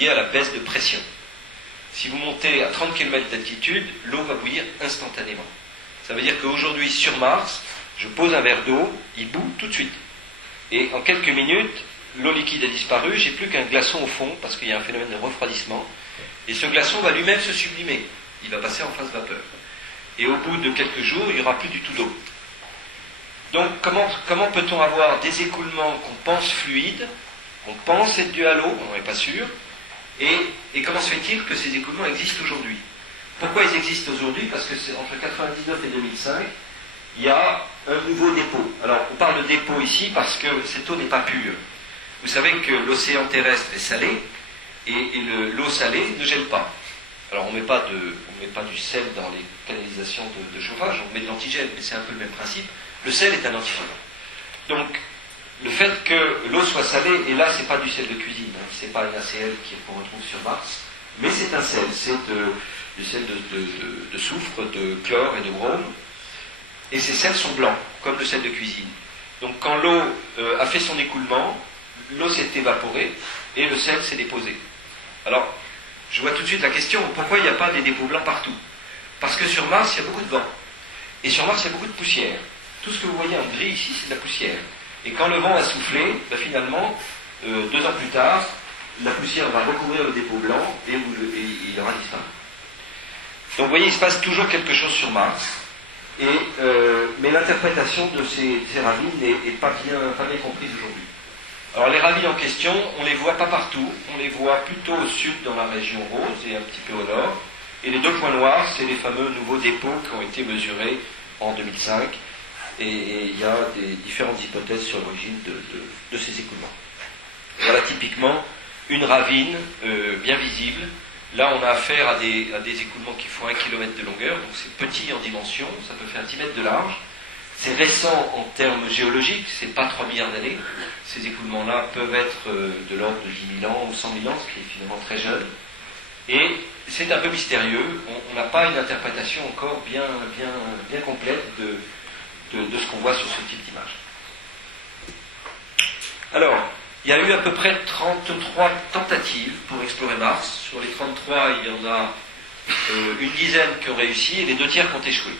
lié à la baisse de pression. Si vous montez à 30 km d'altitude, l'eau va bouillir instantanément. Ça veut dire qu'aujourd'hui, sur Mars, je pose un verre d'eau, il bout tout de suite. Et en quelques minutes, l'eau liquide a disparu, j'ai plus qu'un glaçon au fond, parce qu'il y a un phénomène de refroidissement. Et ce glaçon va lui-même se sublimer. Il va passer en phase vapeur. Et au bout de quelques jours, il n'y aura plus du tout d'eau. Donc, comment peut-on avoir des écoulements qu'on pense fluides, qu'on pense être dus à l'eau, on n'en est pas sûr, et comment se fait-il que ces écoulements existent aujourd'hui? Pourquoi ils existent aujourd'hui? Parce que c'est entre 1999 et 2005, il y a un nouveau dépôt. Alors, on parle de dépôt ici parce que cette eau n'est pas pure. Vous savez que l'océan terrestre est salé, et l'eau salée ne gèle pas. Alors, on ne met pas du sel dans les canalisations de chauffage, on met de l'antigel, mais c'est un peu le même principe. Le sel est un antifluide. Donc, le fait que l'eau soit salée, et là, c'est pas du sel de cuisine, hein, c'est pas une NaCl qu'on retrouve sur Mars, mais c'est un sel, c'est du sel de soufre, de chlore et de brome, et ces sels sont blancs, comme le sel de cuisine. Donc, quand l'eau a fait son écoulement, l'eau s'est évaporée, et le sel s'est déposé. Alors, je vois tout de suite la question, pourquoi il n'y a pas des dépôts blancs partout? Parce que sur Mars, il y a beaucoup de vent, et sur Mars, il y a beaucoup de poussière. Tout ce que vous voyez en gris ici, c'est de la poussière. Et quand le vent a soufflé, finalement, 2 ans plus tard, la poussière va recouvrir le dépôt blanc et il aura disparu. Donc vous voyez, il se passe toujours quelque chose sur Mars, mais l'interprétation de ces ravines n'est pas bien comprise aujourd'hui. Alors les ravines en question, on ne les voit pas partout, on les voit plutôt au sud dans la région rose et un petit peu au nord. Et les 2 points noirs, c'est les fameux nouveaux dépôts qui ont été mesurés en 2005. Et il y a des différentes hypothèses sur l'origine de ces écoulements. Voilà typiquement une ravine bien visible. Là, on a affaire à des écoulements qui font 1 km de longueur, donc c'est petit en dimension, ça peut faire 10 mètres de large. C'est récent en termes géologiques, c'est pas 3 milliards d'années. Ces écoulements-là peuvent être de l'ordre de 10 000 ans ou 100 000 ans, ce qui est finalement très jeune. Et c'est un peu mystérieux, on n'a pas une interprétation encore bien complète de ce qu'on voit sur ce type d'image. Alors, il y a eu à peu près 33 tentatives pour explorer Mars. Sur les 33, il y en a une dizaine qui ont réussi et les 2 tiers qui ont échoué.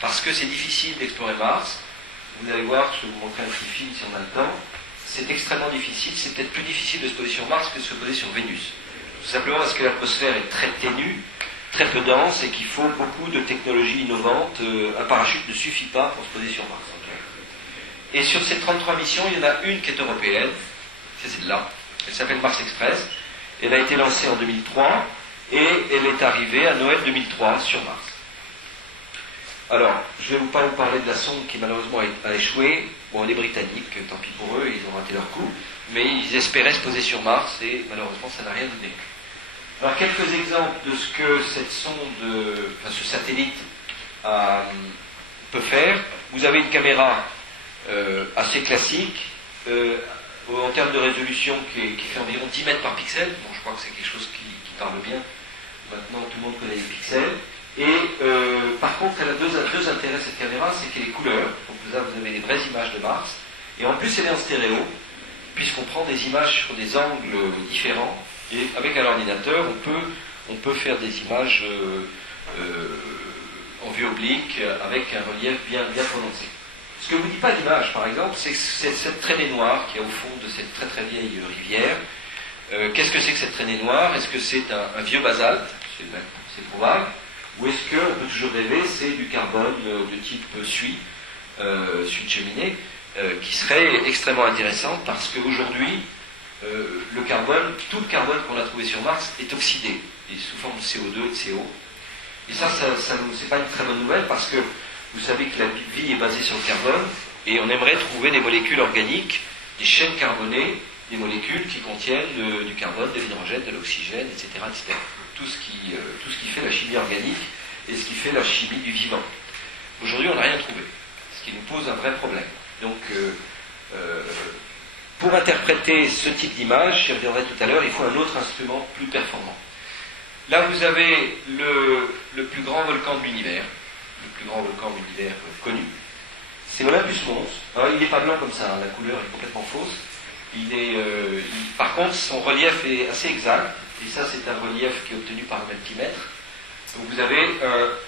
Parce que c'est difficile d'explorer Mars. Vous allez voir, je vais vous montrer un petit film si on a le temps. C'est extrêmement difficile, c'est peut-être plus difficile de se poser sur Mars que de se poser sur Vénus. Tout simplement parce que l'atmosphère est très ténue, très peu dense et qu'il faut beaucoup de technologies innovantes. Un parachute ne suffit pas pour se poser sur Mars. Et sur ces 33 missions, il y en a une qui est européenne, c'est celle-là. Elle s'appelle Mars Express. Elle a été lancée en 2003 et elle est arrivée à Noël 2003 sur Mars. Alors, je ne vais pas vous parler de la sonde qui malheureusement a échoué. Bon, elle est britannique, tant pis pour eux, ils ont raté leur coup. Mais ils espéraient se poser sur Mars et malheureusement ça n'a rien donné. Alors quelques exemples de ce que cette sonde, ce satellite peut faire. Vous avez une caméra assez classique, en termes de résolution qui fait environ 10 mètres par pixel. Bon, je crois que c'est quelque chose qui parle bien. Maintenant tout le monde connaît les pixels. Et par contre, elle a deux intérêts cette caméra, c'est qu'elle est couleur. Donc là vous avez des vraies images de Mars. Et en plus elle est en stéréo, puisqu'on prend des images sur des angles différents. Et avec un ordinateur, on peut faire des images en vue oblique, avec un relief bien prononcé. Ce que ne vous dit pas l'image, par exemple, c'est cette traînée noire qui est au fond de cette très très vieille rivière. Qu'est-ce que c'est que cette traînée noire? Est-ce que c'est un vieux basalte? C'est probable. Ou est-ce qu'on peut toujours rêver, c'est du carbone de type suie de cheminée, qui serait extrêmement intéressante parce qu'aujourd'hui, le carbone, tout le carbone qu'on a trouvé sur Mars est oxydé, et sous forme de CO2 et de CO. Et ça c'est pas une très bonne nouvelle parce que vous savez que la vie est basée sur le carbone et on aimerait trouver des molécules organiques, des chaînes carbonées, des molécules qui contiennent du carbone, de l'hydrogène, de l'oxygène, etc., etc. Tout ce qui fait la chimie organique et ce qui fait la chimie du vivant. Aujourd'hui, on n'a rien trouvé, ce qui nous pose un vrai problème. Donc, pour interpréter ce type d'image, j'y reviendrai tout à l'heure, il faut un autre instrument plus performant. Là, vous avez le plus grand volcan de l'univers, connu. C'est l'Olympus Mons. Alors, il n'est pas blanc comme ça, hein, la couleur est complètement fausse. Par contre, son relief est assez exact. et ça c'est un relief qui est obtenu par un altimètre. Donc vous avez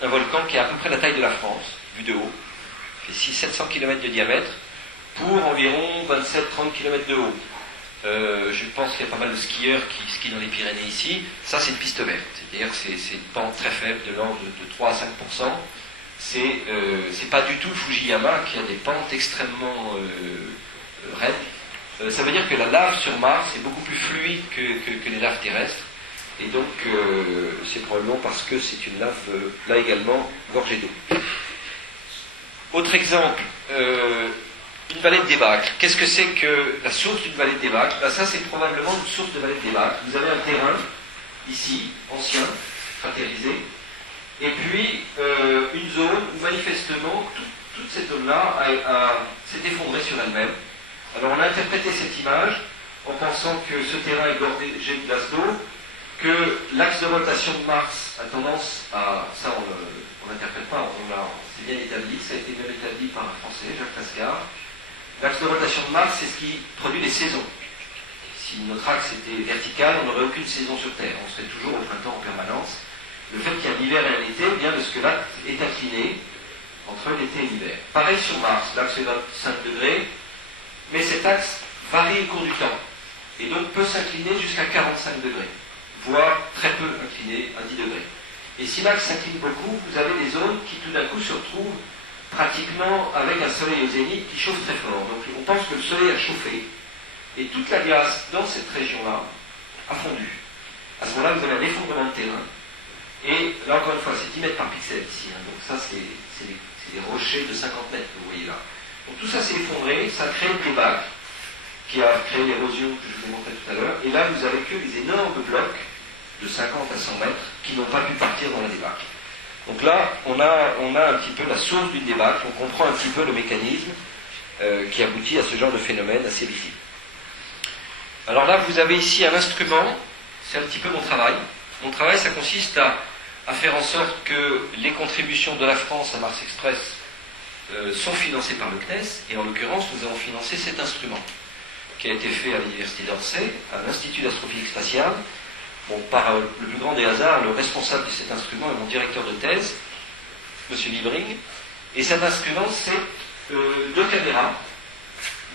un volcan qui est à peu près la taille de la France, vu de haut, qui fait 600-700 km de diamètre, pour environ 27-30 km de haut. Je pense qu'il y a pas mal de skieurs qui skient dans les Pyrénées ici. Ça c'est une piste verte, c'est-à-dire que c'est une pente très faible de l'ordre de 3 à 5%. C'est pas du tout le Fujiyama qui a des pentes extrêmement raides. Ça veut dire que la lave sur Mars est beaucoup plus fluide que les laves terrestres, et donc c'est probablement parce que c'est une lave là également gorgée d'eau. Autre exemple, une vallée de débâcle. Qu'est-ce que c'est que la source d'une vallée de débâcle? Ça c'est probablement une source de vallée de débâcle. Vous avez un terrain ici, ancien, cratérisé, et puis une zone où manifestement toute cette zone-là s'est effondrée sur elle-même. Alors on a interprété cette image en pensant que ce terrain est gorgé de glace d'eau, que l'axe de rotation de Mars a tendance à... Ça on n'interprète pas, c'est bien établi, ça a été même établi par un Français, Jacques Lascar. L'axe de rotation de Mars, c'est ce qui produit les saisons. Si notre axe était vertical, on n'aurait aucune saison sur Terre, on serait toujours au printemps en permanence. Le fait qu'il y ait un hiver et un été vient de ce que l'axe est incliné entre l'été et l'hiver. Pareil sur Mars, l'axe est 25 degrés, mais cet axe varie au cours du temps, et donc peut s'incliner jusqu'à 45 degrés, voire très peu incliné à 10 degrés. Et si l'axe s'incline beaucoup, vous avez des zones qui tout d'un coup se retrouvent pratiquement avec un soleil au zénith qui chauffe très fort. Donc on pense que le soleil a chauffé, et toute la glace dans cette région-là a fondu. À ce moment-là, vous avez un effondrement de terrain, et là encore une fois, c'est 10 mètres par pixel ici, donc ça c'est des rochers de 50 mètres que vous voyez là. Donc tout ça s'est effondré, ça a créé une débâcle qui a créé l'érosion que je vous ai montré tout à l'heure, et là vous avez que des énormes blocs de 50 à 100 mètres qui n'ont pas pu partir dans la débâcle. Donc là, on a un petit peu la source d'une débâcle, on comprend un petit peu le mécanisme qui aboutit à ce genre de phénomène assez visible. Alors là, vous avez ici un instrument, c'est un petit peu mon travail. Mon travail, ça consiste à faire en sorte que les contributions de la France à Mars Express sont financées par le CNES, et en l'occurrence, nous avons financé cet instrument, qui a été fait à l'Université d'Orsay, à l'Institut d'astrophysique spatiale. Bon, par le plus grand des hasards, le responsable de cet instrument est mon directeur de thèse, M. Libring, et cet instrument, c'est 2 caméras.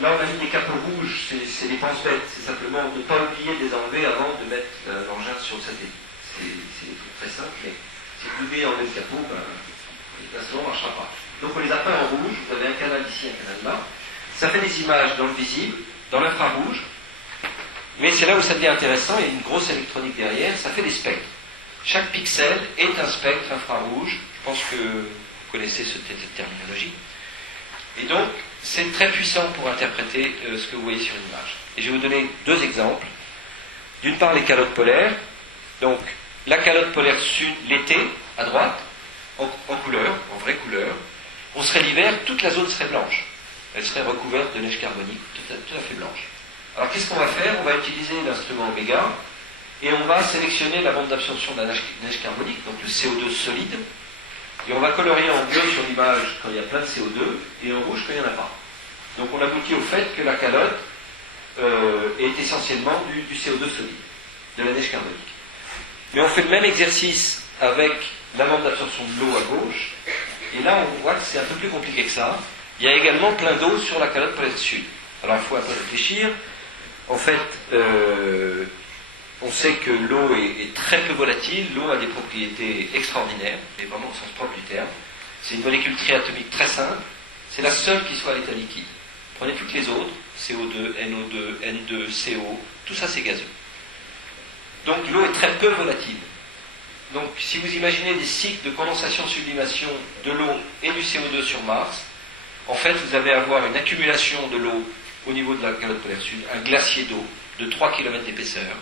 Là, on a mis des capes rouges, c'est des penses bêtes, c'est simplement ne pas oublier de les enlever avant de mettre l'engin sur le satellite. C'est des trucs très simples, mais si vous oubliez d'enlever le capot, l'instrument ne marchera pas. Donc on les a peints en rouge, vous avez un canal ici, un canal là. Ça fait des images dans le visible, dans l'infrarouge, mais c'est là où ça devient intéressant, il y a une grosse électronique derrière, ça fait des spectres. Chaque pixel est un spectre infrarouge, je pense que vous connaissez cette terminologie. Et donc, c'est très puissant pour interpréter ce que vous voyez sur l'image. Et je vais vous donner 2 exemples. D'une part, les calottes polaires. Donc, la calotte polaire sud, l'été, à droite, en couleur, en vraie couleur. On serait l'hiver, toute la zone serait blanche. Elle serait recouverte de neige carbonique, tout à fait blanche. Alors, qu'est-ce qu'on va faire? On va utiliser l'instrument Omega, et on va sélectionner la bande d'absorption de la neige carbonique, donc le CO2 solide, et on va colorier en bleu sur l'image quand il y a plein de CO2, et en rouge quand il n'y en a pas. Donc on aboutit au fait que la calotte est essentiellement du CO2 solide, de la neige carbonique. Mais on fait le même exercice avec la bande d'absorption de l'eau à gauche, et là on voit que c'est un peu plus compliqué que ça. Il y a également plein d'eau sur la calotte polaire sud. Alors il faut un peu réfléchir. En fait, on sait que l'eau est très peu volatile, l'eau a des propriétés extraordinaires, mais vraiment au sens propre du terme. C'est une molécule triatomique très simple, c'est la seule qui soit à l'état liquide. Prenez toutes les autres, CO2, NO2, N2, CO, tout ça c'est gazeux. Donc l'eau est très peu volatile. Donc si vous imaginez des cycles de condensation-sublimation de l'eau et du CO2 sur Mars, en fait vous allez avoir une accumulation de l'eau au niveau de la calotte polaire sud, un glacier d'eau de 3 km d'épaisseur,